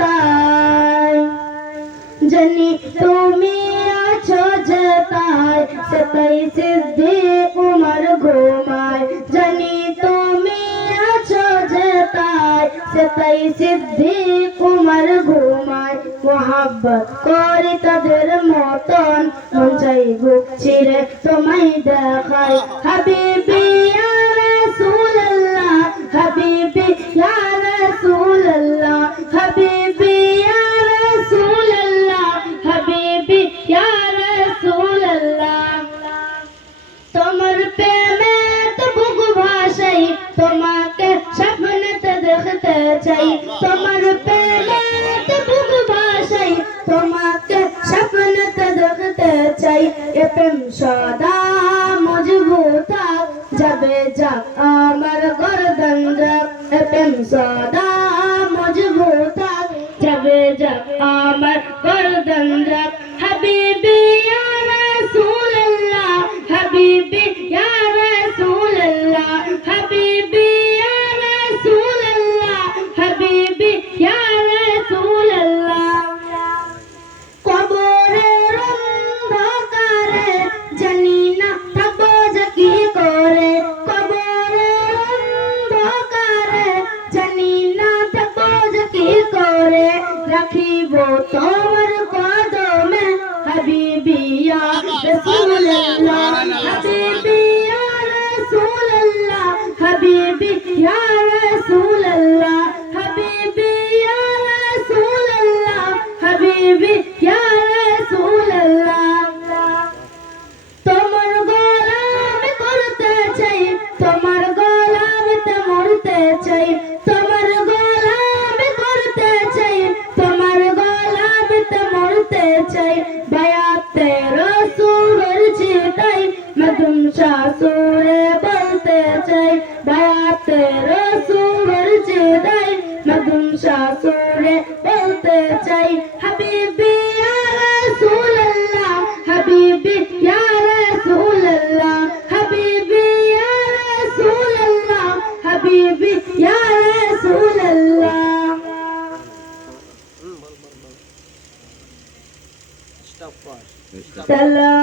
কোথায় জানি তুমি আছো যেতায় সেতাই সিদ্ধি উমর ঘুমায়। জানি তুমি আছো যেতায় সেতাই সিদ্ধি উমর ঘুমায়। মোহাব্বত করি তাদের মতন, মন চাই বুক চিরে তোমায় দেখায় হাবিবি তোমাকে স্বপ্নেতে দেখতে চাই, তোমার প্রেমে তো বুক ভাসাই, তোমাকে স্বপ্নেতে দেখতে চাই, এ প্রেম সদা মজবুত যাবে যাক আমার গর্দন যাক এ প্রেম সদা মজবুত যাবে যাক আমার গর্দন যাক রাখিব তোমার কদমে হাবিবিয়া রাসূলুল্লাহ হাবিবিয়া রাসূলুল্লাহ হাবিবিয়া রাসূলুল্লাহ হাবিবিয়া রাসূলুল্লাহ হাবিবি ইয়া রাসূলুল্লাহ তোমার গোলামি করতে চাই তোমার গোলামিতে মরতে চাই চিতাই মধুম শাসুরে বলতে চাই হাবিবি ইয়া রাসূলুল্লাহ হাবিবি ইয়া রাসূলুল্লাহ হাবিবি ইয়া রাসূলুল্লাহ হাবিবি ইয়া রাসূলুল্লাহ। সালাম।